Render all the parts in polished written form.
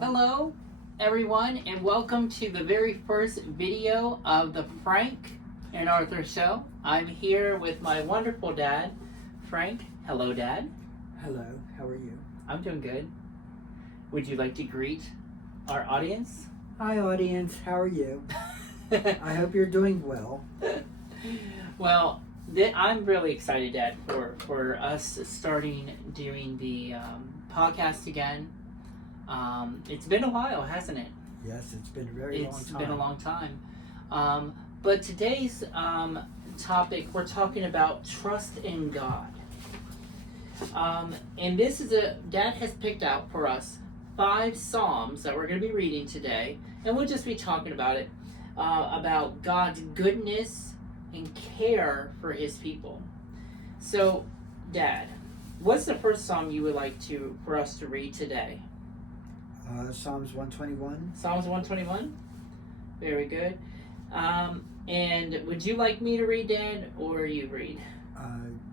Hello, everyone, and welcome to the very first video of the Frank and Arthur Show. I'm here with my wonderful dad, Frank. Hello, Dad. Hello, how are you? I'm doing good. Would you like to greet our audience? Hi, audience, how are you? I hope you're doing well. Well, I'm really excited, Dad, for us starting doing the podcast again. It's been a while, hasn't it? Yes, it's been a very long time. It's been a long time. But today's topic, we're talking about trust in God. And this is Dad has picked out for us 5 Psalms that we're going to be reading today. And we'll just be talking about it, about God's goodness and care for his people. So, Dad, what's the first Psalm you would like for us to read today? Psalms 121. Psalms 121? Very good. And would you like me to read, Dad, or you read?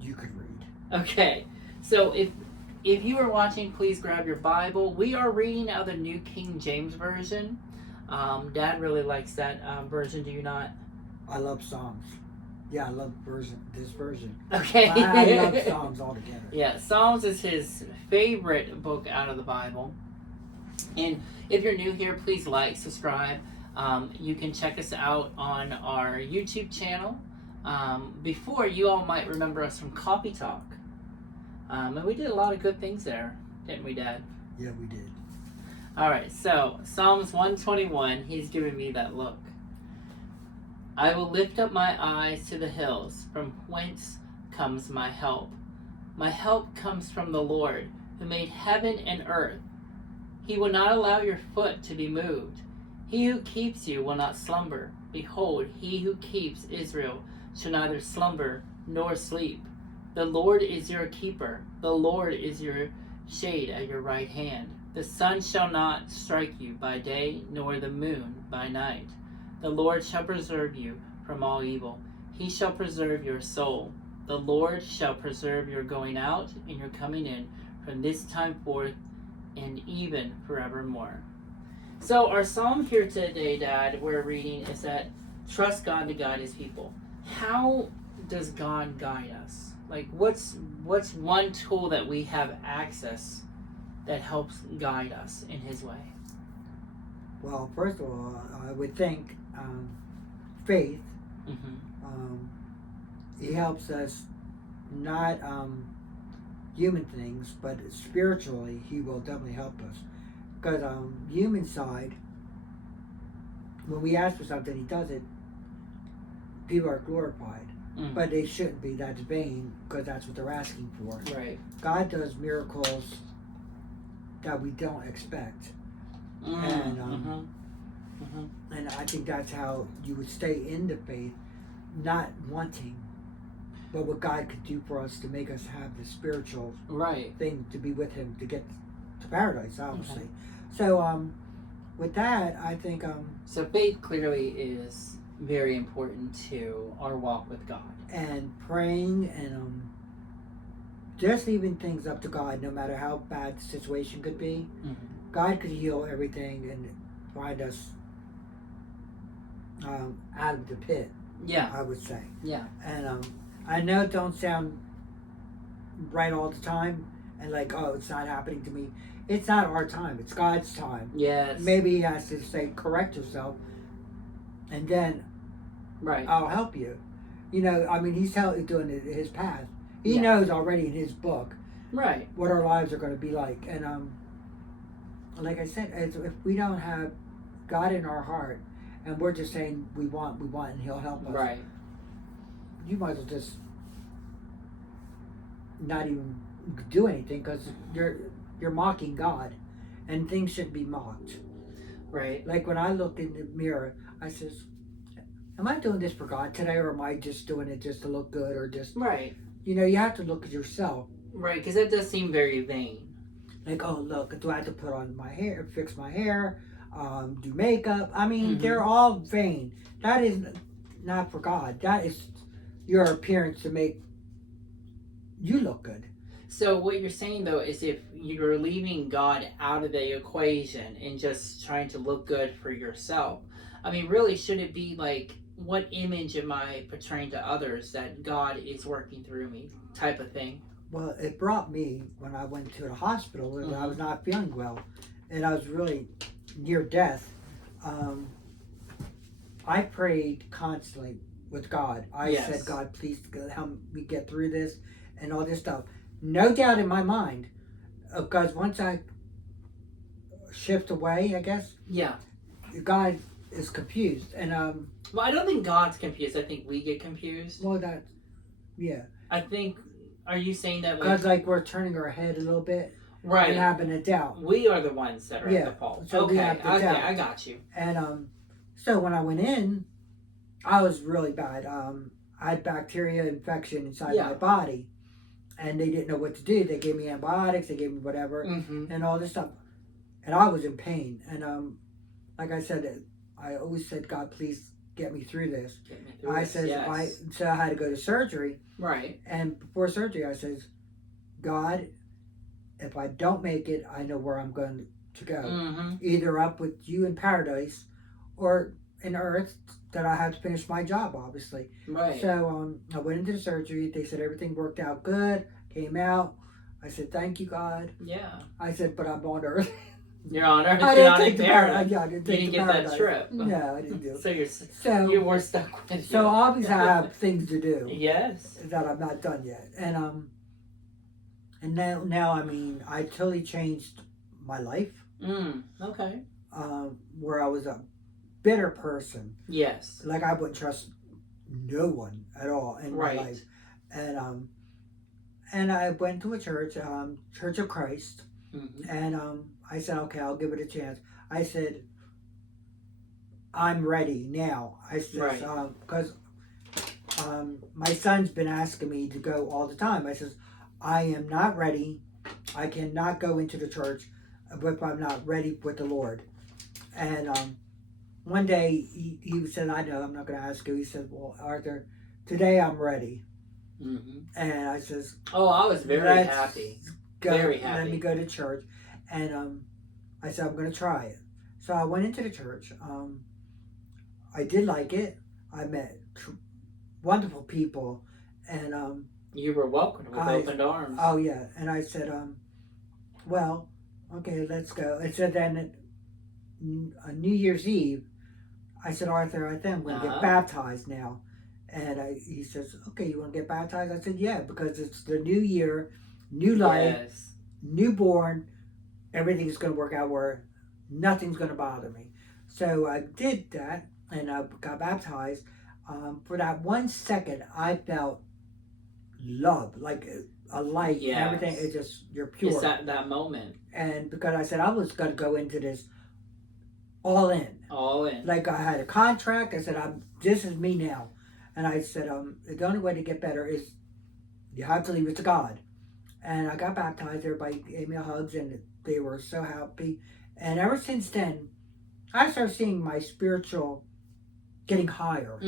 You could read. Okay. So if you are watching, please grab your Bible. We are reading out of the New King James Version. Dad really likes that version, do you not? I love Psalms. Yeah, I love this version. Okay. I love Psalms altogether. Yeah, Psalms is his favorite book out of the Bible. And if you're new here, please like, subscribe. You can check us out on our YouTube channel. Before, you all might remember us from Coffee Talk. And we did a lot of good things there, didn't we, Dad? Yeah, we did. All right, so Psalms 121, he's giving me that look. I will lift up my eyes to the hills, from whence comes my help. My help comes from the Lord, who made heaven and earth. He will not allow your foot to be moved. He who keeps you will not slumber. Behold, he who keeps Israel shall neither slumber nor sleep. The Lord is your keeper. The Lord is your shade at your right hand. The sun shall not strike you by day, nor the moon by night. The Lord shall preserve you from all evil. He shall preserve your soul. The Lord shall preserve your going out and your coming in from this time forth and even forevermore. So our psalm here today, Dad, we're reading is that trust God to guide his people. How does God guide us? Like what's one tool that we have access that helps guide us in his way? Well, first of all, I would think faith. Mm-hmm. He helps us not human things, but spiritually, he will definitely help us. Because human side, when we ask for something, he does it. People are glorified, but they shouldn't be. That's vain, because that's what they're asking for. Right. God does miracles that we don't expect, and and I think that's how you would stay in the faith, not wanting, but what God could do for us to make us have the spiritual thing to be with him to get to paradise, obviously. Okay. So with that, I think so faith clearly is very important to our walk with God. And praying and just leaving things up to God, no matter how bad the situation could be. God could heal everything and find us out of the pit. Yeah. I would say. Yeah. And I know it don't sound right all the time, and like, oh, it's not happening to me. It's not our time. It's God's time. Yes. Maybe he has to say, correct yourself, and then I'll help you. You know, I mean, he's doing his path. He knows already in his book what our lives are going to be like. And like I said, if we don't have God in our heart, and we're just saying we want, and he'll help us. Right. You might as well just not even do anything, because you're mocking God, and things shouldn't be mocked. Right. Like when I look in the mirror, I says, am I doing this for God today, or am I just doing it just to look good, or just you know, you have to look at yourself. Right, because that does seem very vain. Like, oh, look, do I have to put on my hair, fix my hair, do makeup? I mean, they're all vain. That is not for God. That is your appearance to make you look good. So what you're saying though is if you're leaving God out of the equation and just trying to look good for yourself, I mean, really, should it be like, what image am I portraying to others that God is working through me, type of thing? Well, it brought me when I went to the hospital when I was not feeling well, and I was really near death. I prayed constantly with God. I said, God, please help me get through this and all this stuff. No doubt in my mind, because once I shift away, I guess. Yeah. God is confused, and well, I don't think God's confused. I think we get confused. Well, yeah. I think. Are you saying that because like we're turning our head a little bit, right, and having a doubt? We are the ones that are at the fault. So we have to doubt. I got you. And so when I went in, I was really bad. I had bacteria infection inside my body, and they didn't know what to do. They gave me antibiotics, they gave me whatever, and all this stuff, and I was in pain. And like I said, I always said, God, please get me through this. I said, so I had to go to surgery. Right. And before surgery, I says, God, if I don't make it, I know where I'm going to go. Either up with you in paradise, or in earth that I have to finish my job, obviously. Right. So I went into the surgery. They said everything worked out good. Came out. I said, thank you, God. Yeah. I said, but I'm on earth. You're on earth. I didn't take the paradise. Yeah, I didn't take you didn't the get paradise. that trip. No, I didn't do it. So you were stuck with So obviously I have things to do. Yes. That I've not done yet. And now I mean, I totally changed my life. Okay. Where I was a bitter person. Yes. Like I wouldn't trust no one at all in my life. And I went to a church, Church of Christ, and I said, okay, I'll give it a chance. I said, I'm ready now. I said, because my son's been asking me to go all the time. I says, I am not ready. I cannot go into the church if I'm not ready with the Lord. And one day he said, I know, I'm not going to ask you. He said, well, Arthur, today I'm ready. And I says, oh, I was very happy. Very happy. Let me go to church. And I said, I'm going to try it. So I went into the church. I did like it. I met wonderful people. And you were welcomed with open arms. Oh, yeah. And I said, well, okay, let's go. And so then on New Year's Eve, I said, Arthur, I think I'm going to get baptized now. And he says, okay, you want to get baptized? I said, yeah, because it's the new year, new life, newborn. Everything's going to work out where nothing's going to bother me. So I did that, and I got baptized. For that 1 second, I felt love, like a light and everything. It's just, you're pure. It's that moment. And because I said I was going to go into this all in. All in. Like I had a contract. I said, this is me now. And I said, the only way to get better is you have to leave it to God. And I got baptized. Everybody gave me hugs, and they were so happy. And ever since then, I started seeing my spiritual getting higher,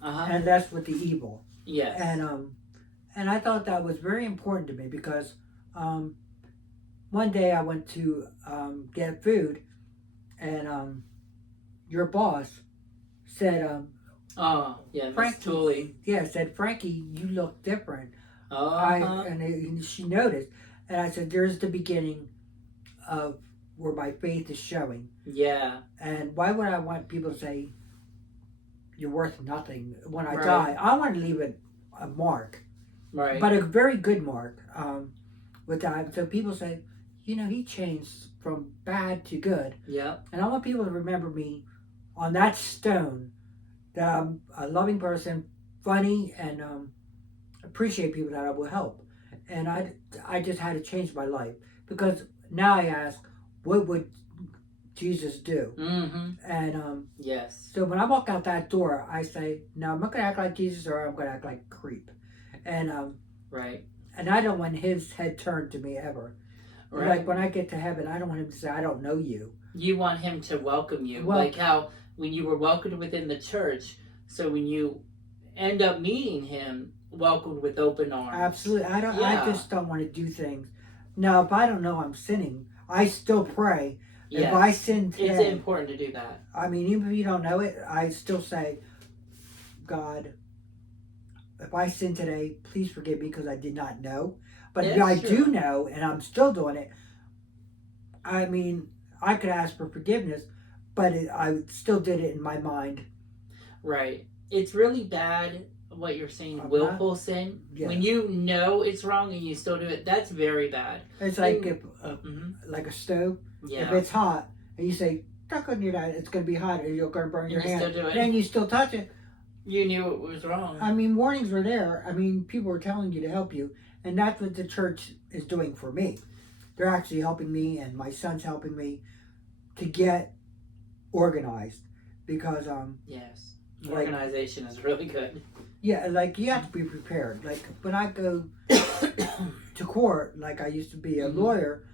and less with the evil. Yes. And I thought that was very important to me because one day I went to get food, and your boss said, oh, yeah, Miss Tooley. Yeah, said, Frankie, you look different. Oh, and she noticed. And I said, there's the beginning of where my faith is showing. Yeah. And why would I want people to say, you're worth nothing when I die? I want to leave a mark. Right. But a very good mark with that. So people say, he changed from bad to good. Yeah. And I want people to remember me on that stone, that I'm a loving person, funny, and appreciate people that I will help. And I just had to change my life, because now I ask, what would Jesus do? And yes. So when I walk out that door, I say, no, I'm not going to act like Jesus, or I'm going to act like a creep. And right. And I don't want his head turned to me ever. Right. Like when I get to heaven, I don't want him to say, I don't know you. You want him to welcome you, like how when you were welcomed within the church. So when you end up meeting him, welcomed with open arms. Absolutely. I just don't want to do things. Now, if I don't know I'm sinning, I still pray. Yes. If I sin today, it's important to do that. I mean, even if you don't know it, I still say, God, if I sin today, please forgive me because I did not know. But if I do know and I'm still doing it, I mean, I could ask for forgiveness, but I still did it in my mind. Right. It's really bad what you're saying, willful sin. Yeah. When you know it's wrong and you still do it, that's very bad. It's like like a stove. Yeah. If it's hot and you say, "Tuck on your that," it's going to be hot, or you're going to burn your hand. Still do it. Then you still touch it. You knew it was wrong. I mean, warnings were there. I mean, people were telling you to help you, and that's what the church is doing for me. They're actually helping me, and my son's helping me to get organized because yes, organization is really good. Yeah, like you have to be prepared. Like when I go to court, like I used to be a lawyer,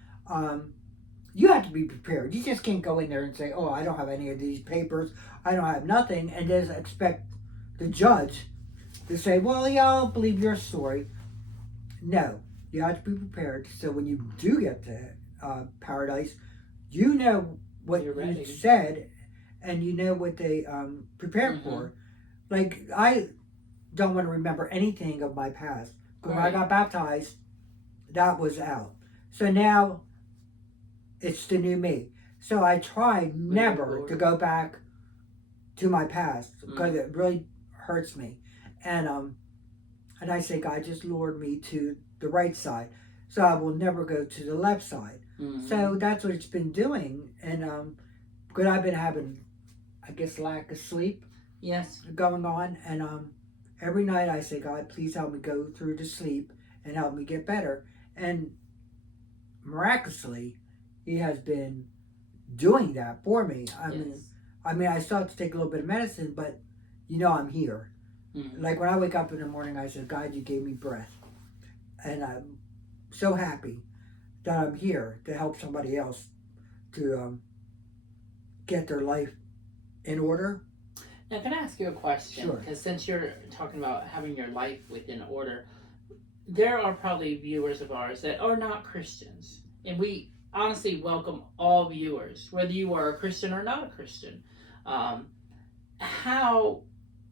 you have to be prepared. You just can't go in there and say, "Oh, I don't have any of these papers. I don't have nothing," and just expect the judge to say, "Well, yeah, I'll believe your story." No, you have to be prepared. So when you do get to paradise, you know what you said, and you know what they prepared for. Like I don't want to remember anything of my past. When I got baptized, that was out. So now it's the new me. So I try never to go back to my past because it really hurts me. And I say, God, just lured me to the right side, so I will never go to the left side. So that's what it's been doing. And because I've been having, I guess, lack of sleep. Yes. Going on, and every night I say, God, please help me go through to sleep and help me get better. And miraculously, He has been doing that for me. I mean, I still have to take a little bit of medicine, but I'm here. Like when I wake up in the morning, I say, God, you gave me breath, and I'm so happy that I'm here to help somebody else to get their life in order. Now, can I ask you a question? Sure. Because since you're talking about having your life within order, there are probably viewers of ours that are not Christians. And we honestly welcome all viewers, whether you are a Christian or not a Christian. How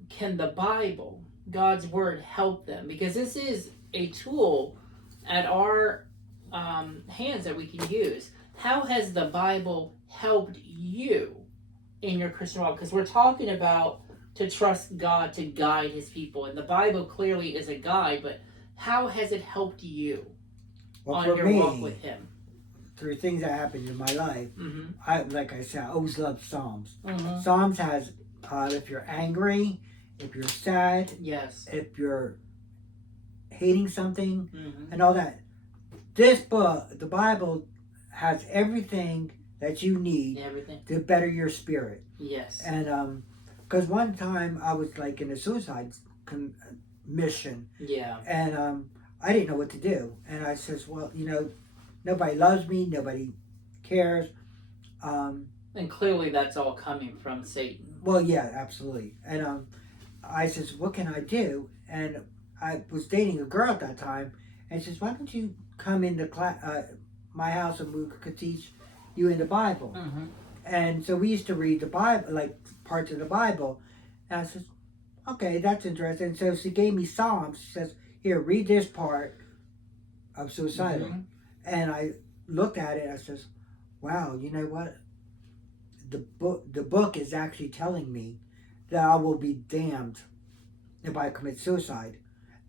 can the Bible, God's Word, help them? Because this is a tool at our hands that we can use. How has the Bible helped you in your Christian walk? Because we're talking about to trust God to guide His people, and the Bible clearly is a guide, but how has it helped you on your walk with Him? Through things that happened in my life, like I said, I always loved Psalms. Psalms has, if you're angry, if you're sad, yes, if you're hating something, and all that. This book, the Bible, has everything that you need to better your spirit. Yes. And because one time I was like in a suicide mission. Yeah. And I didn't know what to do. And I says, well, nobody loves me, nobody cares. And clearly that's all coming from Satan. Well, yeah, absolutely. And I says, what can I do? And I was dating a girl at that time, and she says, why don't you come into my house and we could teach you in the Bible. And so we used to read the Bible, like parts of the Bible. And I says, okay, that's interesting. So she gave me Psalms. She says, here, read this part of suicidal. And I looked at it. I says, wow, you know what? The book is actually telling me that I will be damned if I commit suicide.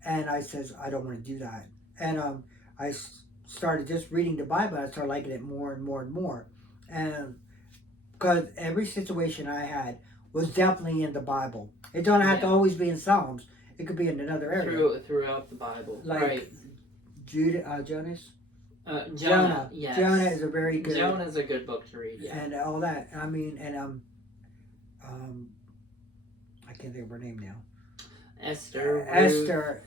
And I says, I don't want to do that. And I started just reading the Bible. I started liking it more and more and more. And because every situation I had was definitely in the Bible. It don't have to always be in Psalms. It could be in another area. Throughout the Bible. Like Jonas? Jonah. Yes. Jonah is a very good... Jonah's a good book to read, yeah. And all that. I mean, and I can't think of her name now. Esther. Esther.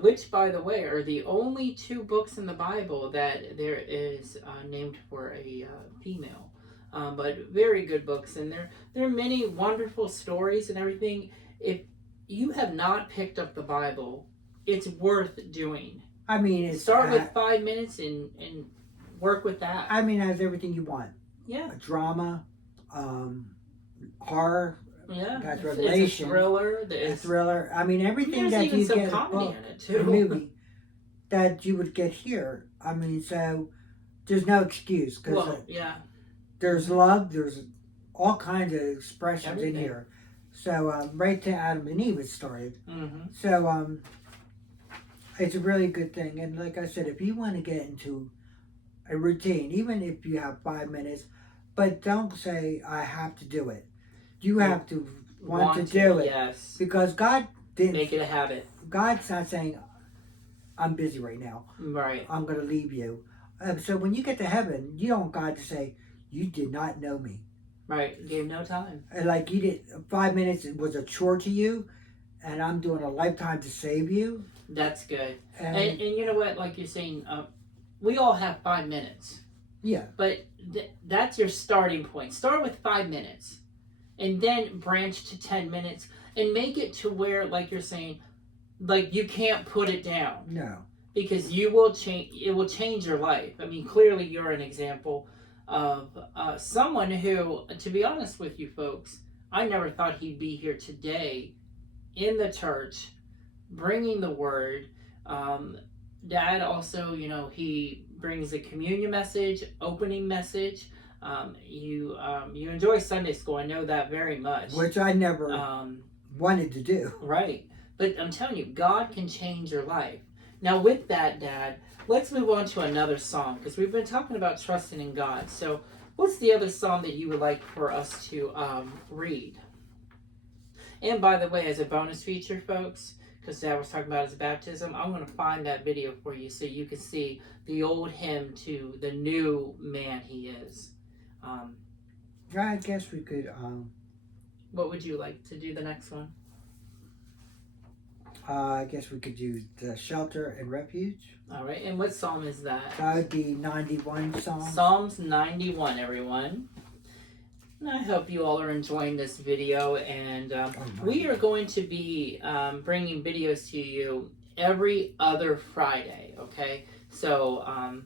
Which, by the way, are the only two books in the Bible that there is named for a female. But very good books, and there are many wonderful stories and everything. If you have not picked up the Bible it's worth doing. I mean, start with 5 minutes and work with that. I mean, it has everything you want. Yeah. A drama, horror. Yeah. That's Revelation. It's a thriller. A thriller. I mean, everything that you get a book, a movie that you would get here. I mean, so there's no excuse because there's love. There's all kinds of expressions in here. So right to Adam and Eve it started. Mm-hmm. So it's a really good thing. And like I said, if you want to get into a routine, even if you have 5 minutes, but don't say I have to do it. You have to want to do it. Yes. Because God didn't make it a habit. God's not saying I'm busy right now. Right. I'm going to leave you. So when you get to heaven, you don't want God to say you did not know me. Right. You gave no time. Like you did 5 minutes was a chore to you, and I'm doing a lifetime to save you. That's good. And you know what? Like you're saying, we all have 5 minutes. Yeah. But that's your starting point. Start with 5 minutes. And then branch to 10 minutes. And make it to where, like you're saying, like you can't put it down. No. Because you will change. It will change your life. I mean, clearly you're an example of someone who, to be honest with you folks, I never thought he'd be here today in the church, bringing the word. Dad also, you know, he brings a communion message, opening message. You enjoy Sunday school. I know that very much. Which I never wanted to do. Right. But I'm telling you, God can change your life. Now with that, Dad, let's move on to another psalm, because we've been talking about trusting in God. So what's the other psalm that you would like for us to read? And by the way, as a bonus feature, folks, because Dad was talking about his baptism, I'm going to find that video for you so you can see the old him to the new man he is. I guess we could... what would you like to do the next one? I guess we could do the shelter and refuge. All right, and what psalm is that? That would be 91 Psalms. Psalms 91, everyone. And I hope you all are enjoying this video, and we are going to be bringing videos to you every other Friday, okay? So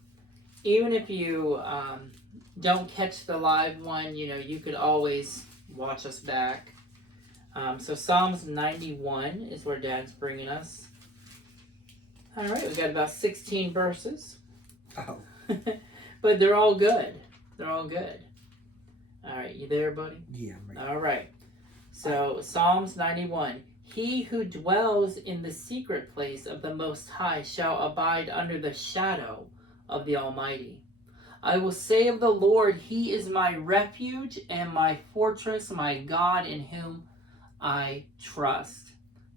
even if you don't catch the live one, you know, you could always watch us back. So Psalms 91 is where Dad's bringing us. All right, we've got about 16 verses. Oh. But they're all good. They're all good. All right, you there, buddy? Yeah. Right. All right. So Psalms 91. He who dwells in the secret place of the Most High shall abide under the shadow of the Almighty. I will say of the Lord, He is my refuge and my fortress, my God in whom I trust.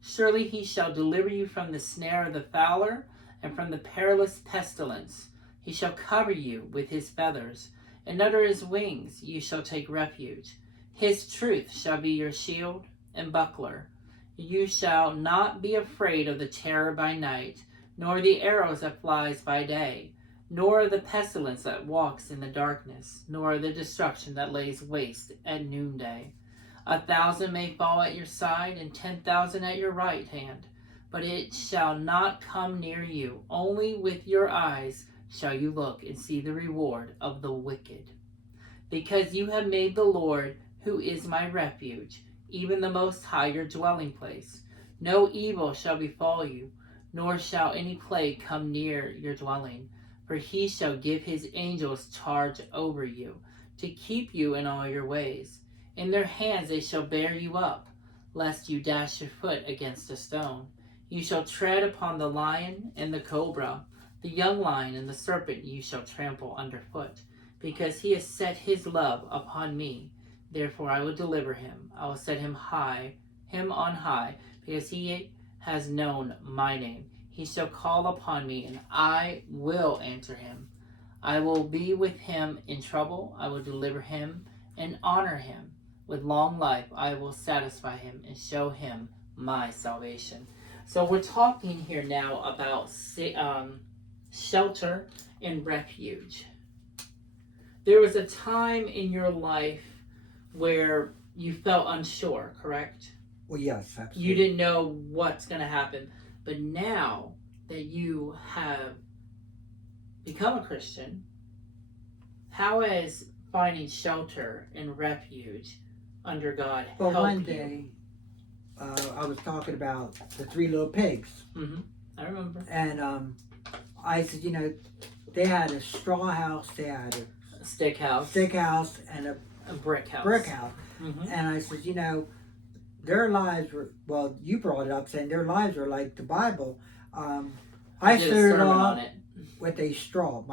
Surely He shall deliver you from the snare of the fowler and from the perilous pestilence. He shall cover you with His feathers, and under His wings you shall take refuge. His truth shall be your shield and buckler. You shall not be afraid of the terror by night, nor the arrows that flies by day, nor the pestilence that walks in the darkness, nor the destruction that lays waste at noonday. 1,000 may fall at your side, and 10,000 at your right hand, but it shall not come near you. Only with your eyes shall you look and see the reward of the wicked. Because you have made the Lord, who is my refuge, even the Most High, your dwelling place. No evil shall befall you, nor shall any plague come near your dwelling. For He shall give His angels charge over you, to keep you in all your ways. In their hands they shall bear you up, lest you dash your foot against a stone. You shall tread upon the lion and the cobra, the young lion and the serpent you shall trample underfoot. Because He has set His love upon me, therefore I will deliver him. I will set him on high, because he has known my name. He shall call upon me, and I will answer him. I will be with him in trouble. I will deliver him and honor him. With long life I will satisfy him and show him my salvation. So we're talking here now about shelter and refuge. There was a time in your life where you felt unsure, correct? Well, yes, absolutely. You didn't know what's going to happen. But now that you have become a Christian, how has finding shelter and refuge under God Well, helped one you? day, I was talking about the three little pigs. Mm-hmm. I remember. And I said, they had a straw house, they had a stick house, and a brick house. Mm-hmm. And I said, their lives were, well, you brought it up saying their lives were like the Bible. I started off with a straw.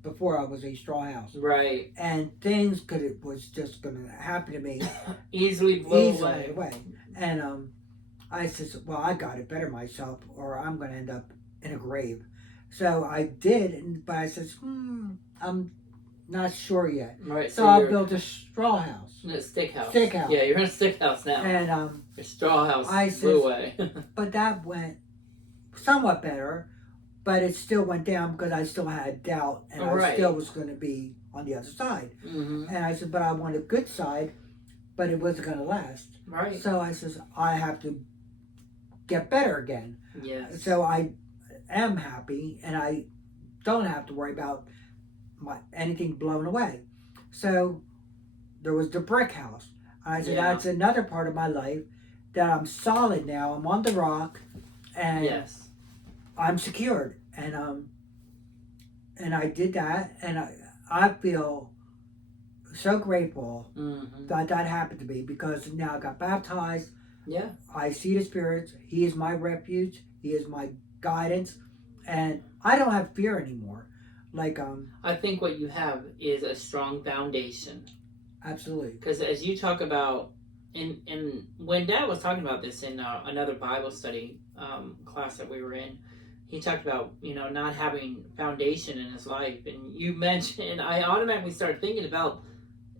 Before I was a straw house. Right. And things was just going to happen to me. Easily away. And I said, well, I got to better myself or I'm going to end up in a grave. So I did, but I said, I'm not sure yet. Right. So I built a straw house. A stick house. Yeah, you're in a stick house now. And your straw house blew away. But that went somewhat better, but it still went down because I still had doubt, and I still was going to be on the other side. Mm-hmm. And I said, but I want a good side, but it wasn't going to last. Right. So I says, I have to get better again. Yes. So I am happy, and I don't have to worry about anything blown away. So there was the brick house. I said, that's another part of my life that I'm solid now. I'm on the rock, and I'm secured. And I did that, and I feel so grateful that happened to me because now I got baptized. Yeah. I see the Spirit. He is my refuge. He is my guidance, and I don't have fear anymore. I think what you have is a strong foundation. Absolutely. Because as you talk about, and when Dad was talking about this in another Bible study class that we were in, he talked about not having foundation in his life, and you mentioned, and I automatically started thinking about,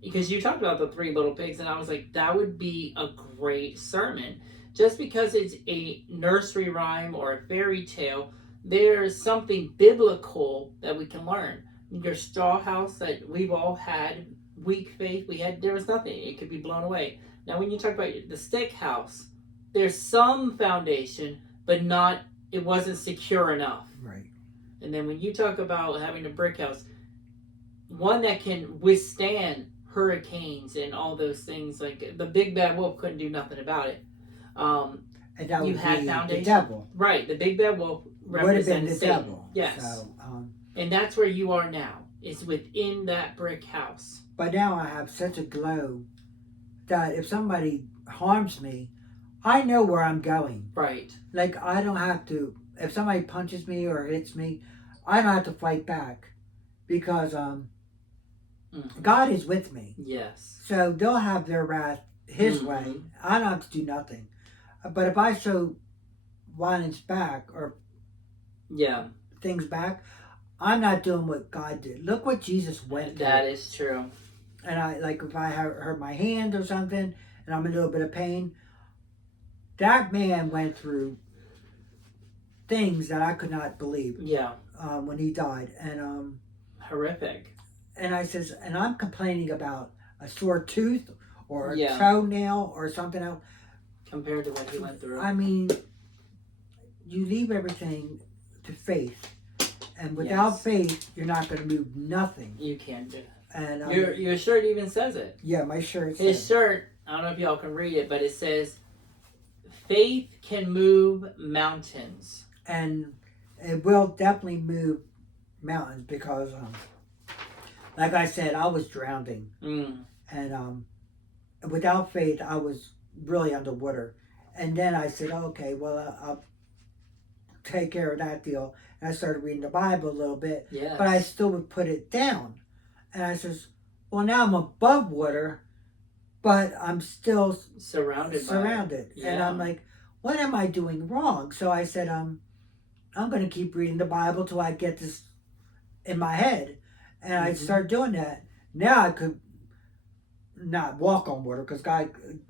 because you talked about the three little pigs, and I was like, that would be a great sermon. Just because it's a nursery rhyme or a fairy tale, there's something biblical that we can learn. Your straw house that we've all had, weak faith, there was nothing. It could be blown away. Now, when you talk about the stick house, there's some foundation, but it wasn't secure enough. Right. And then when you talk about having a brick house, one that can withstand hurricanes and all those things, like the big bad wolf couldn't do nothing about it. And that you would had be foundation. The devil. Right, the big bad wolf represents Satan. Devil. Yes. So, and that's where you are now. It's within that brick house. But now I have such a glow that if somebody harms me, I know where I'm going. Right. I don't have to, if somebody punches me or hits me, I don't have to fight back because God is with me. Yes. So they'll have their wrath His way. I don't have to do nothing. But if I show violence back or things back, I'm not doing what God did. Look what Jesus went through. That is true. And if I hurt my hand or something and I'm in a little bit of pain, that man went through things that I could not believe. Yeah. When he died. And horrific. And I says, and I'm complaining about a sore tooth or a toenail or something else. Compared to what he went through. I mean, you leave everything to faith. And without faith, you're not going to move nothing. You can't do it. And your shirt even says it. Yeah, my shirt says His shirt, I don't know if y'all can read it, but it says, faith can move mountains. And it will definitely move mountains because, like I said, I was drowning. And without faith, I was really underwater. And then I said, okay, well, I'll take care of that deal. And I started reading the Bible a little bit. Yes. But I still would put it down. And I says, well, now I'm above water, but I'm still surrounded. Yeah. And I'm like, what am I doing wrong? So I said, I'm going to keep reading the Bible till I get this in my head. And I started doing that. Now I could not walk on water because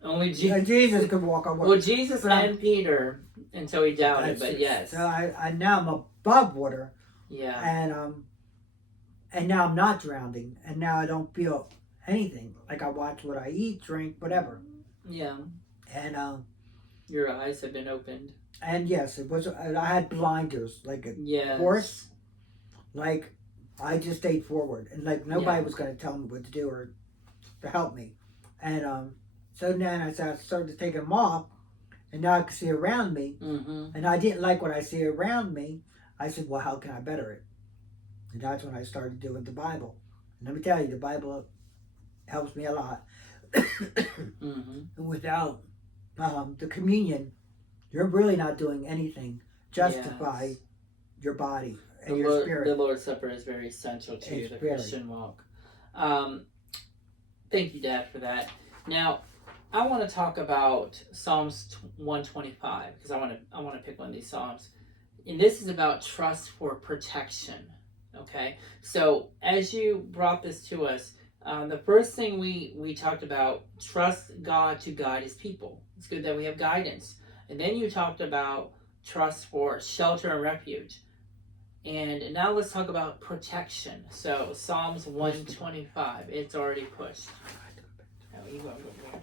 only Jesus could walk on water. Well, Jesus and Peter until he doubted, but yes. So I now I'm above water. Yeah. And now I'm not drowning, and now I don't feel anything. Like I watch what I eat, drink, whatever. Yeah. And Your eyes have been opened. And yes, it was. I had blinders like a horse. Like I just stayed forward, and like nobody was going to tell me what to do or to help me. And so then I started to take them off, and now I could see around me. And I didn't like what I see around me. I said, well, how can I better it? And that's when I started doing the Bible. And let me tell you, the Bible helps me a lot. And without the communion, you're really not doing anything. Justify your body and your spirit. The Lord's Supper is very essential to the Christian walk. Thank you, Dad, for that. Now, I want to talk about Psalms 125 because I want to pick one of these psalms, and this is about trust for protection. Okay, so as you brought this to us, the first thing we talked about, trust God to guide His people. It's good that we have guidance, and then you talked about trust for shelter and refuge. And now let's talk about protection. So Psalms 125, it's already pushed. Oh, you want to go there?